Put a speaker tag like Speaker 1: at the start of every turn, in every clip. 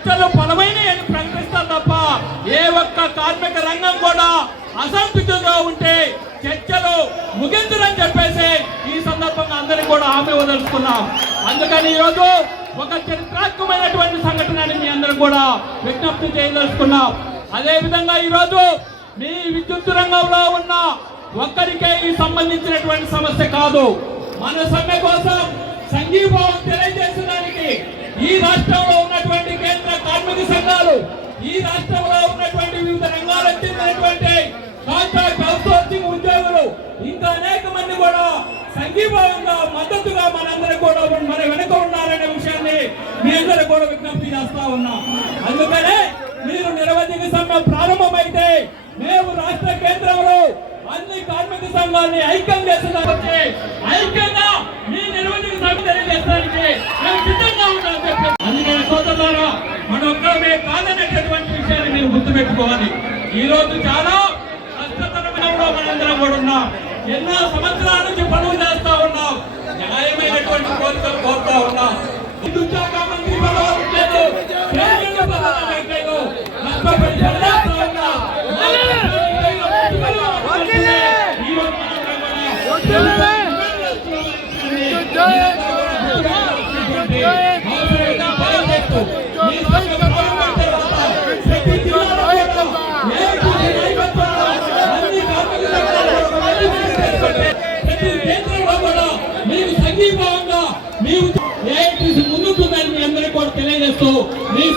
Speaker 1: చర్చలు బలమైన ప్రకటిస్తారు తప్ప ఏ ఒక్క కార్మిక రంగం కూడా అసంతృప్తిగా ఉంటే చర్చలు ముగించడం చెప్పేసి ఈ సందర్భంగా అందరికీ కూడా హామీ వదులుకున్నాం అందుకని ఈరోజు ఒక చరిత్రాత్మకమైనటువంటి సంఘటనని మీ అందరూ కూడా విజ్ఞప్తి చేయదలుచుకున్నాం. అదేవిధంగా ఈరోజు మీ విద్యుత్ రంగంలో ఉన్న ఒక్కరికే ఈ సంబంధించినటువంటి సమస్య కాదు. మన సమ్మె కోసం సంఘీభావం తెలియజేసడానికి ఈ రాష్ట్రంలో ఉన్నటువంటి కేంద్ర కార్మిక సంఘాలు ఈ రాష్ట్రంలో ఉన్నటువంటి వివిధ రంగాలకు చెందినటువంటి కాంట్రాక్ట్ అవుట్సోర్సింగ్ ఉద్యోగులు ఇంకా అనేక మంది కూడా సంఘీభావంగా మద్దతుగా మనందరూ కూడా మన వెనుక ఉన్నారనే విషయాన్ని మీ అందరూ కూడా విజ్ఞప్తి చేస్తా ఉన్నాం. అందుకనే మీరు నిరవధిక సమ్మె ప్రారంభమైతే మేము రాష్ట్ర కేంద్రంలో అన్ని కార్మిక సంఘాన్ని ఐక్యం చేసిన ఐక్యంగా నిరవధిక మేము సిద్ధంగా ఉన్నామని చెప్పి అందుకని సోదరులారా మన ఒక్కరమే కాదనేటటువంటి విషయాన్ని మీరు గుర్తుపెట్టుకోవాలి. ఈ రోజు చాలా కష్టతరమైన మనందరం కూడా ఉన్నాం. ఎన్నో సంవత్సరాల నుంచి పనులు చేస్తా ఉన్నాం. న్యాయమైనటువంటి కోరికలు కోరుతా ఉన్నాం. విద్యుత్ మంత్రి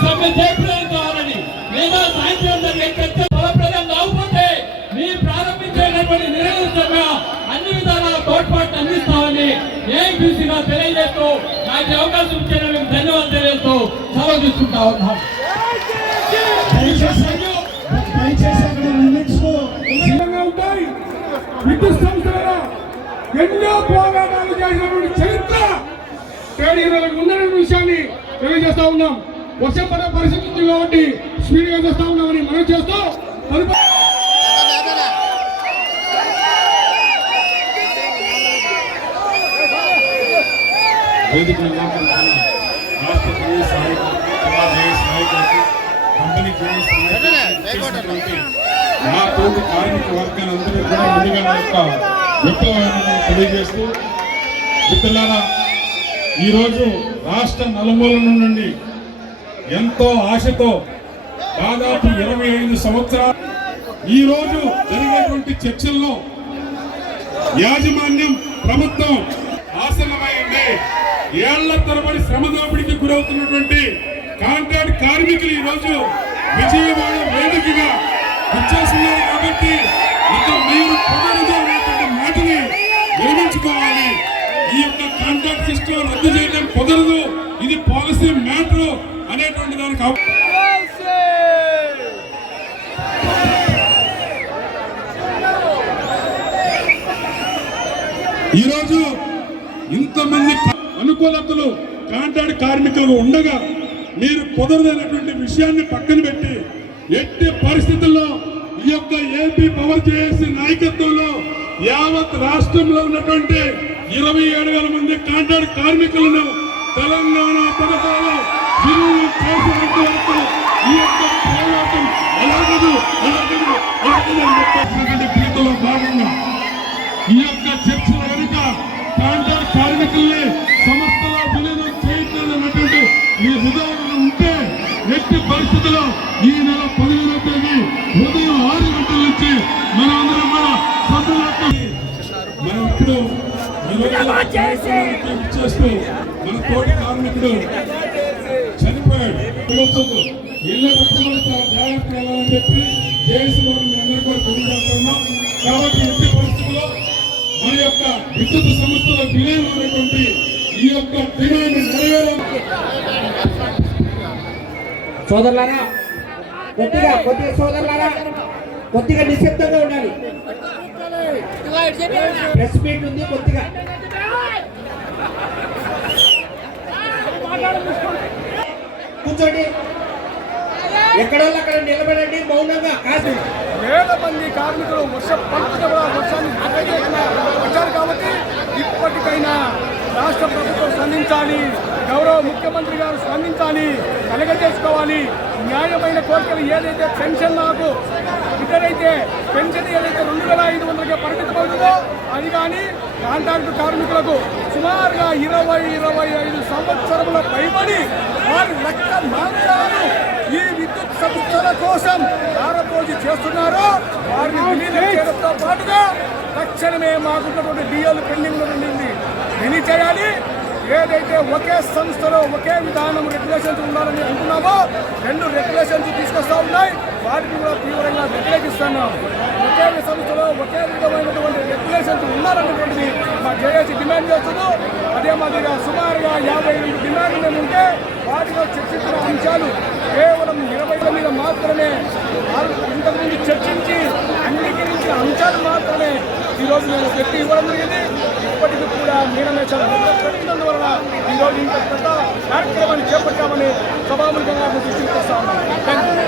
Speaker 1: సమ్మె జయప్రదం కావాలని లేదా సాయంత్రం జరిగే చర్చ ఫలప్రదం కాకపోతే మీ ప్రారంభించేటటువంటి నిరసన సమ్మె అన్ని విధాల తోడ్పాటు అందిస్తామని ఏఐటీసీగా తెలియజేస్తూ నాకు అవకాశం ఇచ్చిన మీకు ధన్యవాదాలు తెలియజేస్తూ సెలవు తీసుకుంటా ఉన్నాం.
Speaker 2: విద్యుత్ సంస్థల ఎన్నో పోరాటాలు చేసినటువంటి చరిత్ర. ట్రేడ్ యూనియన్లకు ఉందనే విషయాన్ని తెలియజేస్తా ఉన్నాం. వర్షం పడే పరిస్థితి ఉంది కాబట్టి స్పీడ్గా చేస్తా ఉన్నామని మనం చేస్తూ
Speaker 3: రాష్ట్ర నాయకులకు కంపెనీ తోటి కార్మిక కూడా ముందుగా నా యొక్క విప్లవాన్ని తెలియజేస్తూ మిత్రులారా ఈరోజు రాష్ట్ర నలుమూలల నుండి ఎంతో ఆశతో దాదాపు ఇరవై ఐదు సంవత్సరాలు ఈ రోజు జరిగేటువంటి చర్చల్లో యాజమాన్యం ప్రభుత్వం ఆసనమైంది ఏళ్ళ తరబడి శ్రమ దోపిడీకి గురవుతున్నటువంటి కాంట్రాక్ట్ కార్మికులు ఈరోజు విజయవాడ వేదికగా వచ్చేస్తున్నారు కాబట్టి ఇక మీరు కుదరదు అనేటువంటి మాటని నిర్మించుకోవాలి ఈ యొక్క కాంట్రాక్ట్ సిస్టమ్ రద్దు చేయడం కుదరదు అనేటువంటి దానికి ఈరోజు ఇంతమంది అనుకూలతలు కాంట్రాక్ట్ కార్మికులు ఉండగా మీరు కుదరదనేటువంటి విషయాన్ని పక్కన పెట్టి ఎట్టి పరిస్థితుల్లో ఈ యొక్క ఏపీ పవర్ చేసే నాయకత్వంలో యావత్ రాష్ట్రంలో ఉన్నటువంటి ఇరవై ఏడు వేల మంది కాంట్రాక్ట్ కార్మికులను తెలంగాణ తరహాలో విలీనం వరకు ఈ యొక్క పోరాటం ఎలాగదు ఎలాగదు ఎలాగదు పిలుపులో భాగంగా ఈ యొక్క చర్చల వెనుక కాంట్రాక్ట్ కార్మికుల్ని సంస్థలో విలీనం చేయట్లేదన్నటువంటి మీ హృదయం ఉంటే ఎట్టి పరిస్థితుల్లో ఈ నెల పదిహేనవ తేదీ ఉదయం ఆరు గంటల నుంచి కూడా సభ్యులకు మనం ఇప్పుడు ఈ మన తోటి కార్మికుడు పిలుస్తుంది. ఇళ్ళ కుటుంబాలు చాలా జాగ్రత్తగా వెళ్ళాలని చెప్పి జేఎస్ అందరూ కూడా తెలియజేస్తున్నాం. కాబట్టి ఎట్టి పరిస్థితుల్లో మన యొక్క విద్యుత్ సంస్థల విలీనం అనేటువంటి ఈ యొక్క డిమాండ్ నెరవేరాలి.
Speaker 4: సోదరులారా కొద్దిగా కొద్దిగా సోదరులారా కొద్దిగా నిశ్శబ్దంగా ఉండాలి. ప్రెస్ మీట్ ఉంది కొద్దిగా. కూర్చోండి ఎక్కడో అక్కడ నిలబడండి మౌనంగా కాదు.
Speaker 2: వేల మంది కార్మికులు వర్షం పడుతున్న కూడా వర్షాన్ని వచ్చారు కాబట్టి ఇప్పటికైనా రాష్ట్ర ప్రభుత్వం స్పందించాలి గౌరవ ముఖ్యమంత్రి గారు స్పందించాలి కలగజేసుకోవాలి. న్యాయమైన కోరికలు ఏదైతే పెన్షన్ నాకు ఇద్దరైతే పెన్షన్ ఏదైతే రెండు వేల పరిమితమవుతుందో అది కానీ కాంట్రాక్టు కార్మికులకు సుమారుగా ఇరవై ఇరవై ఐదు సంవత్సరముల పైబడి వారి లెక్క మాంసాలు ఈ విద్యుత్ సంస్థల కోసం దారపోజి చేస్తున్నారో వారిని విలీనం చేయడంతో పాటుగా తక్షణమే మాకున్నటువంటి డిఎల్ పెండింగ్ ఉండింది విని చేయాలి. ఏదైతే ఒకే సంస్థలో ఒకే విధానం రెగ్యులేషన్స్ ఉండాలని అనుకున్నామో రెండు రెగ్యులేషన్స్ తీసుకొస్తా ఉన్నాయి. వాటిని కూడా తీవ్రంగా వ్యతిరేకిస్తున్నాం. ఒకే సంస్థలో ఒకే విధమైనటువంటి రెగ్యులేషన్స్ ఉండాలన్నటువంటిది మా జేఏసీ డిమాండ్ చేస్తుంది. అదే మాదిరిగా సుమారుగా యాభై రెండు డిమాండ్లు మేము ఉంటే వాటిలో చర్చించిన అంశాలు కేవలం ఇరవైల మీద మాత్రమే. ఇంతకుముందు చర్చించి అంగీకరించిన అంశాలు మాత్రమే ఈరోజు మేము పెట్టి ఇవ్వడం జరిగింది. ఇప్పటికీ కూడా మీనమేషాలు పెట్టినందువలన ఈరోజు ఇంత పెద్ద కార్యక్రమాన్ని చేపట్టామని సభాముఖంగా దృష్టికి వస్తా ఉన్నాం థ్యాంక్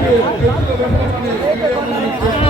Speaker 2: ¡Vamos!
Speaker 3: ¡Vamos! ¡Vamos!